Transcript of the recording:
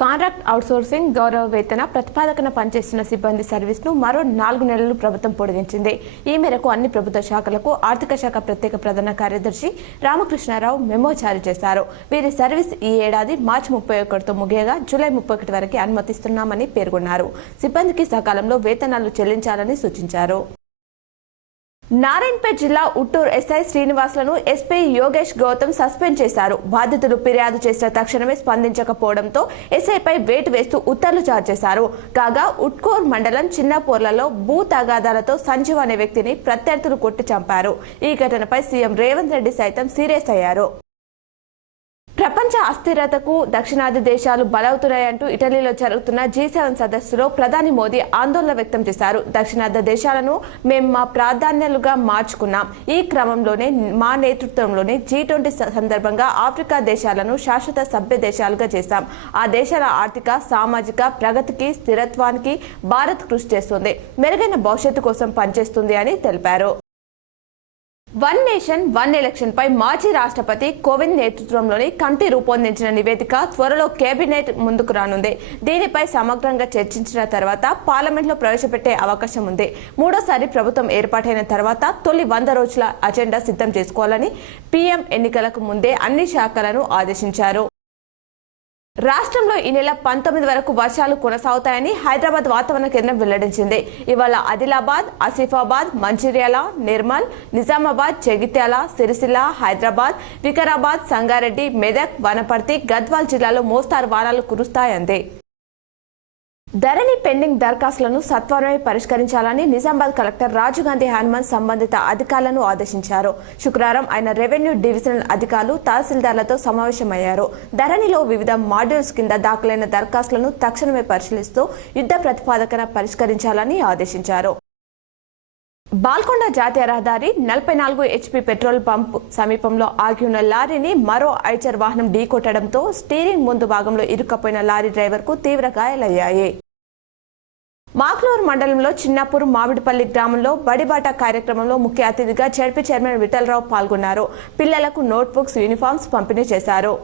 Contract outsourcing గౌరవ వేతన ప్రతిపాదకన పనిచేస్తున్న సిబ్బంది సర్వీస్ను మరో 4 నెలలు ప్రభుత్వం పొడిగించింది. ఈ మేరకు అన్ని ప్రభుత్వ శాఖలకు ఆర్థిక శాఖ ప్రత్యేక ప్రధాన కార్యదర్శి రామకృష్ణారావు మెమో జారీ చేశారు. వీరి సర్వీస్ ఈ ఏడాది మార్చి 31తో ముగియగా జూలై 31 వరకు అనుమతిస్తున్నామని పేర్కొన్నారు. సిబ్బందికి సకాలంలో వేతనాలు చెల్లించాలని సూచించారు. నారాయణపేట జిల్లా ఉట్టూరు ఎస్ఐ శ్రీనివాసులను ఎస్పీ యోగేష్ గౌతమ్ సస్పెండ్ చేశారు. బాధితులు ఫిర్యాదు చేసిన తక్షణమే స్పందించకపోవడంతో ఎస్ఐపై వేటు వేస్తూ ఉత్తర్వులు జారీ చేశారు. కాగా ఉట్కూరు మండలం చిన్నపోర్లలో భూ తగాదాలతో సంజీవ్ అనే వ్యక్తిని ప్రత్యర్థులు కొట్టి చంపారు. ఈ ఘటనపై సీఎం రేవంత్ రెడ్డి సైతం సీరియస్ అయ్యారు. ప్రపంచ అస్థిరతకు దక్షిణాది దేశాలు బలవుతున్నాయంటూ ఇటలీలో జరుగుతున్న G7 సదస్సులో ప్రధాని మోదీ ఆందోళన వ్యక్తం చేశారు. దక్షిణాది దేశాలను మేము మా ప్రాధాన్యాలుగా మార్చుకున్నాం. ఈ క్రమంలోనే మా నేతృత్వంలోనే G20 సందర్భంగా ఆఫ్రికా దేశాలను శాశ్వత సభ్య దేశాలుగా చేశాం. ఆ దేశాల ఆర్థిక సామాజిక ప్రగతికి స్థిరత్వానికి భారత్ కృషి చేస్తుంది, మెరుగైన భవిష్యత్తు కోసం పనిచేస్తుంది అని తెలిపారు. వన్ నేషన్ వన్ ఎలక్షన్ పై మాజీ రాష్ట్రపతి కోవింద్ నేతృత్వంలోని కమిటీ రూపొందించిన నివేదిక త్వరలో కేబినెట్ ముందుకు రానుంది. దీనిపై సమగ్రంగా చర్చించిన తర్వాత పార్లమెంట్లో ప్రవేశపెట్టే అవకాశం ఉంది. మూడోసారి ప్రభుత్వం ఏర్పాటైన తర్వాత తొలి 100 రోజుల అజెండా సిద్ధం చేసుకోవాలని పీఎం ఎన్నికలకు ముందే అన్ని శాఖలను ఆదేశించారు. రాష్ట్రంలో ఈ నెల 19 వరకు వర్షాలు కొనసాగుతాయని హైదరాబాద్ వాతావరణ కేంద్రం వెల్లడించింది. ఇవాళ ఆదిలాబాద్, ఆసిఫాబాద్, మంచిర్యాల, నిర్మల్, నిజామాబాద్, జగిత్యాల, సిరిసిల్ల, హైదరాబాద్, వికారాబాద్, సంగారెడ్డి, మెదక్, వనపర్తి, గద్వాల్ జిల్లాలో మోస్తారు వానాలు కురుస్తాయంది. ధరణి పెండింగ్ దరఖాస్తులను సత్వరమే పరిష్కరించాలని నిజామాబాద్ కలెక్టర్ రాజీవ్ గాంధీ హనుమంత్ సంబంధిత అధికారులను ఆదేశించారు. శుక్రవారం ఆయన రెవెన్యూ డివిజనల్ అధికారులు, తహసీల్దార్లతో సమావేశమయ్యారు. ధరణిలో వివిధ మాడ్యూల్స్ కింద దాఖలైన దరఖాస్తులను తక్షణమే పరిశీలిస్తూ యుద్ధ ప్రతిపాదకన పరిష్కరించాలని ఆదేశించారు. బాల్కొండ జాతీయ రహదారి 44 HP పెట్రోల్ పంప్ సమీపంలో ఆగి ఉన్న లారీని మరో ఐచర్ వాహనం ఢీకొట్టడంతో స్టీరింగ్ ముందు భాగంలో ఇరుక్కపోయిన లారీ డ్రైవర్కు తీవ్ర గాయాలయ్యాయి. మాక్లూరు మండలంలో చిన్నపూర్ మామిడిపల్లి గ్రామంలో బడిబాట కార్యక్రమంలో ముఖ్య అతిథిగా జడ్పీ చైర్మన్ విఠలరావు పాల్గొన్నారు. పిల్లలకు నోట్బుక్స్, యూనిఫామ్స్ పంపిణీ చేశారు.